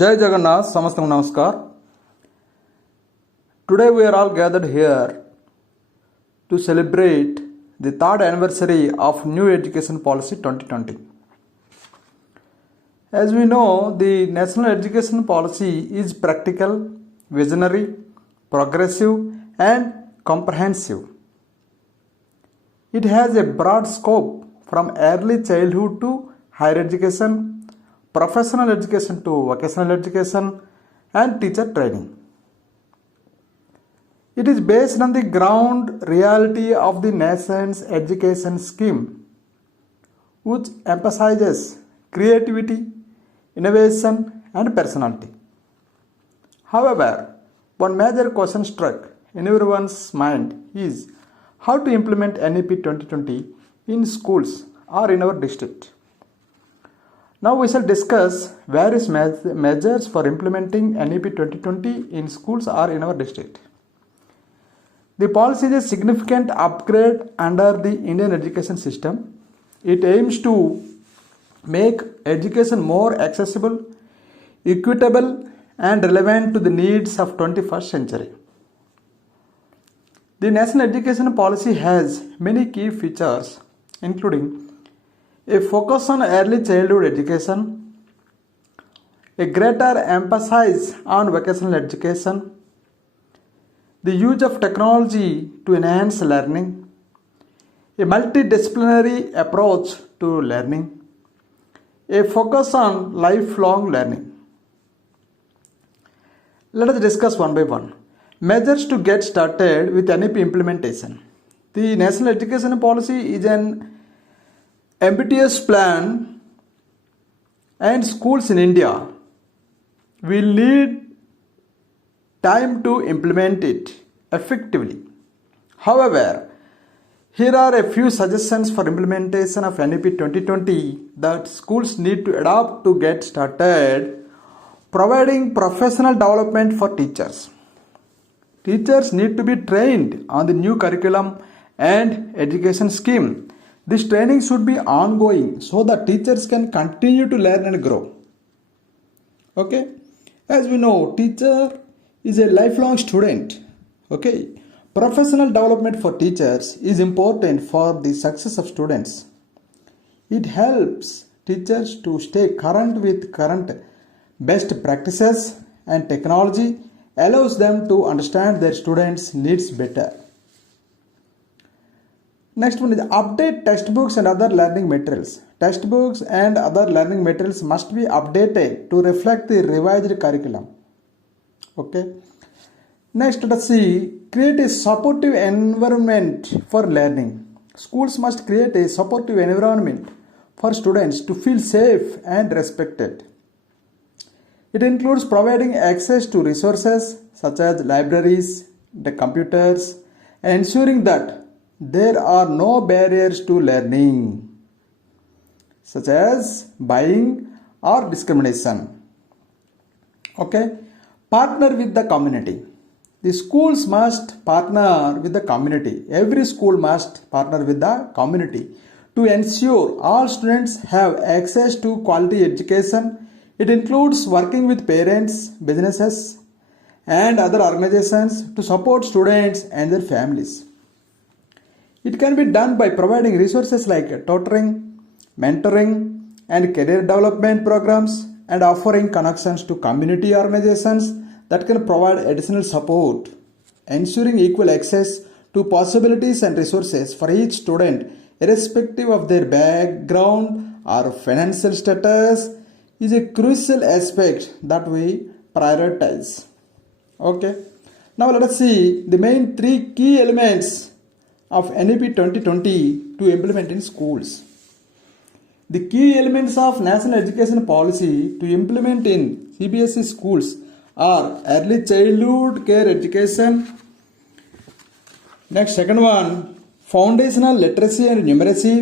Jai Jagannath, Samastam Namaskar. Today we are all gathered here to celebrate the third anniversary of New Education Policy 2020. As we know, the National Education Policy is practical, visionary, progressive and comprehensive. It has a broad scope from early childhood to higher education, professional education to vocational education and teacher training. It is based on the ground reality of the nation's education scheme, which emphasizes creativity, innovation and personality. However, one major question struck in everyone's mind is how to implement NEP 2020 in schools or in our district. Now we shall discuss various measures for implementing NEP 2020 in schools or in our district. The policy is a significant upgrade under the Indian education system. It aims to make education more accessible, equitable and relevant to the needs of 21st century. The National Education Policy has many key features including a focus on early childhood education, a greater emphasis on vocational education, the use of technology to enhance learning, a multidisciplinary approach to learning, a focus on lifelong learning. Let us discuss one by one. Measures to get started with NEP implementation. The National Education Policy is an ambitious plan and schools in India will need time to implement it effectively. However, here are a few suggestions for implementation of NEP 2020 that schools need to adopt to get started. Providing professional development for teachers. Teachers need to be trained on the new curriculum and education scheme. This training should be ongoing so that teachers can continue to learn and grow. Okay? As we know, teacher is a lifelong student. Okay? Professional development for teachers is important for the success of students. It helps teachers to stay current with current best practices and technology allows them to understand their students' needs better. Next one is update textbooks and other learning materials. Textbooks and other learning materials must be updated to reflect the revised curriculum. Okay. Next, let us see, create a supportive environment for learning. Schools must create a supportive environment for students to feel safe and respected. It includes providing access to resources such as libraries, the computers, and ensuring that there are no barriers to learning, such as buying or discrimination. Okay? Partner with the community. The schools must partner with the community. Every school must partner with the community to ensure all students have access to quality education. It includes working with parents, businesses, and other organizations to support students and their families. It can be done by providing resources like tutoring, mentoring, and career development programs, and offering connections to community organizations that can provide additional support, ensuring equal access to possibilities and resources for each student, irrespective of their background or financial status, is a crucial aspect that we prioritize. Okay. Now let us see the main three key elements of NEP 2020 to implement in schools. The key elements of National Education Policy to implement in CBSE schools are early childhood care education. Next, second one, foundational literacy and numeracy.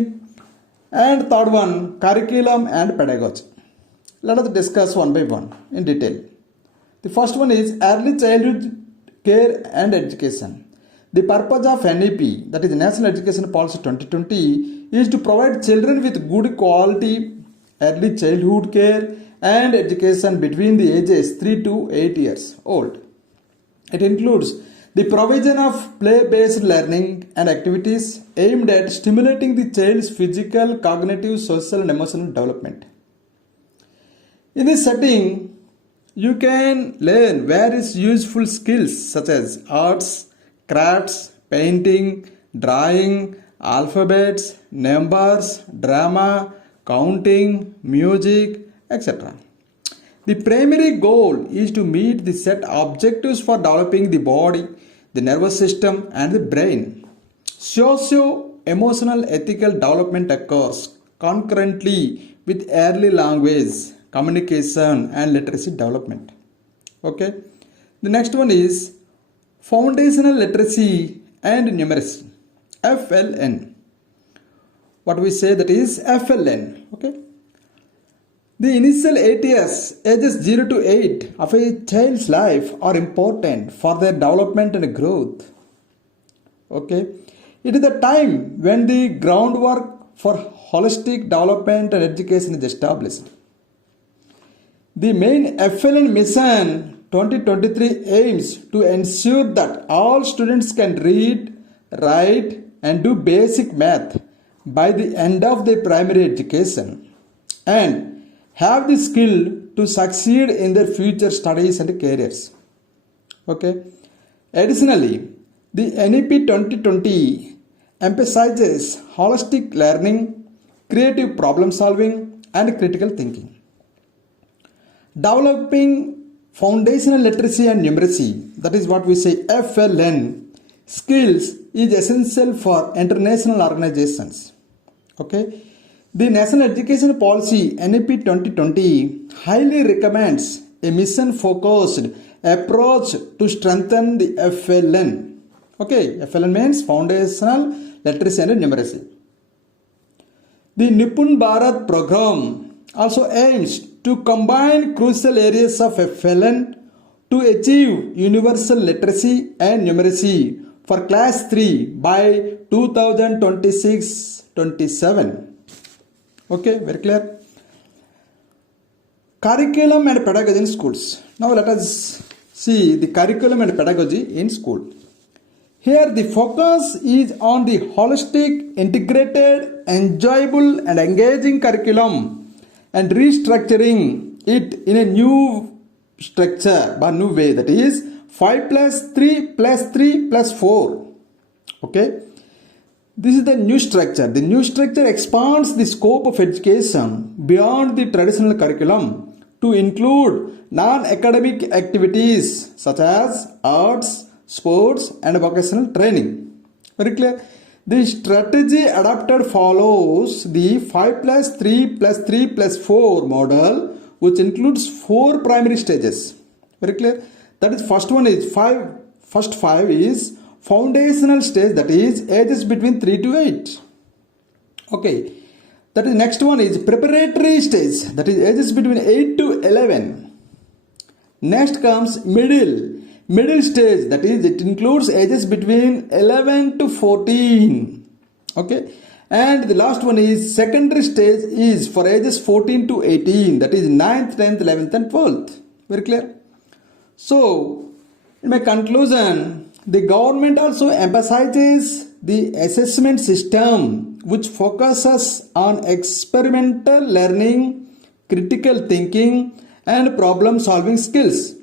And third one, curriculum and pedagogy. Let us discuss one by one in detail. The first one is early childhood care and education. The purpose of NEP, that is National Education Policy 2020, is to provide children with good quality early childhood care and education between the ages 3 to 8 years old. It includes the provision of play-based learning and activities aimed at stimulating the child's physical, cognitive, social and emotional development. In this setting, you can learn various useful skills such as arts, crafts, painting, drawing, alphabets, numbers, drama, counting, music, etc. The primary goal is to meet the set objectives for developing the body, the nervous system and the brain. Socio-emotional ethical development occurs concurrently with early language, communication and literacy development. Okay. The next one is foundational literacy and numeracy, FLN. What we say that is FLN. Okay. The initial 8 years, ages 0 to 8 of a child's life are important for their development and growth. Okay. It is the time when the groundwork for holistic development and education is established. The main FLN mission 2023 aims to ensure that all students can read, write and do basic math by the end of their primary education and have the skill to succeed in their future studies and careers. Okay. Additionally, the NEP 2020 emphasizes holistic learning, creative problem solving and critical thinking. Developing foundational literacy and numeracy, that is what we say FLN, skills is essential for international organizations. Okay. The National Education Policy NEP 2020 highly recommends a mission-focused approach to strengthen the FLN. Okay, FLN means foundational literacy and numeracy. The Nipun Bharat program also aims to combine crucial areas of FLN to achieve universal literacy and numeracy for class 3 by 2026-27. Okay, very clear. Curriculum and pedagogy in schools. Now let us see the curriculum and pedagogy in school. Here the focus is on the holistic, integrated, enjoyable and engaging curriculum and restructuring it in a new structure by new way, that is 5 plus 3 plus 3 plus 4. Okay. This is the new structure. The new structure expands the scope of education beyond the traditional curriculum to include non-academic activities such as arts, sports and vocational training. Very clear. The strategy adopted follows the 5 plus 3 plus 3 plus 4 model, which includes 4 primary stages. Very clear. That is first one is 5. First 5 is foundational stage, that is ages between 3 to 8. Okay. That is next one is preparatory stage, that is ages between 8 to 11. Next comes middle stage, that is it includes ages between 11 to 14. Okay. And the last one is secondary stage is for ages 14 to 18, that is 9th, 10th, 11th and 12th. Very clear. So in my conclusion, the government also emphasizes the assessment system which focuses on experimental learning, critical thinking and problem solving skills.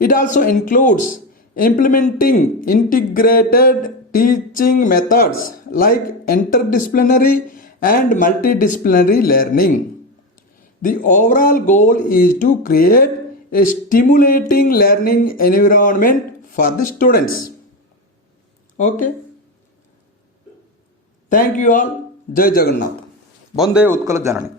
It also includes implementing integrated teaching methods like interdisciplinary and multidisciplinary learning. The overall goal is to create a stimulating learning environment for the students. Okay. Thank you all. Jai Jagannath. Bande Utkala Janani.